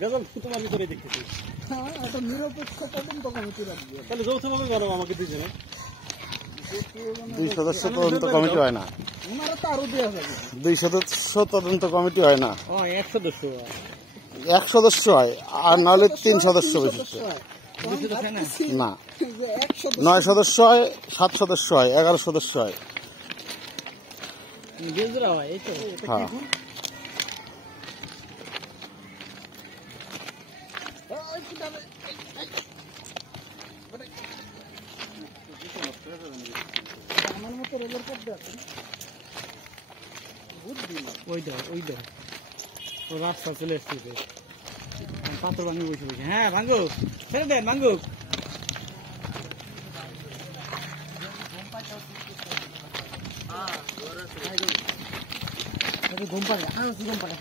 গজল তোমাকে করে দেখতেছি। হ্যাঁ, একটা নিরপেক্ষ তদন্ত কমিটি রাখবে। তাহলে যৌথভাবে বানাও আমাকে দুইজনে। 2 সদস্য তদন্ত কমিটি হয় না। ওনারা তো আরো দেওয়া যাবে। 2 সদস্য তদন্ত কমিটি হয় না। ও 1 সদস্য। 1 সদস্য হয়, আর নাহলে 3 সদস্য বিশিষ্ট। না, 9 সদস্য হয়, 7 সদস্য হয়, 11 সদস্য হয়। বেজরা হয় এই তো। হ্যাঁ। আমার মতো রেলের পথ আছে। ওই দে ও রাস্তা চলে এসেছে। পাথর ভাঙে বসে বসে। হ্যাঁ ভাঙ্গো, ছেড়ে দেন ভাঙ্গো। ঘুম পাড়ে, ঘুম পাড়ে।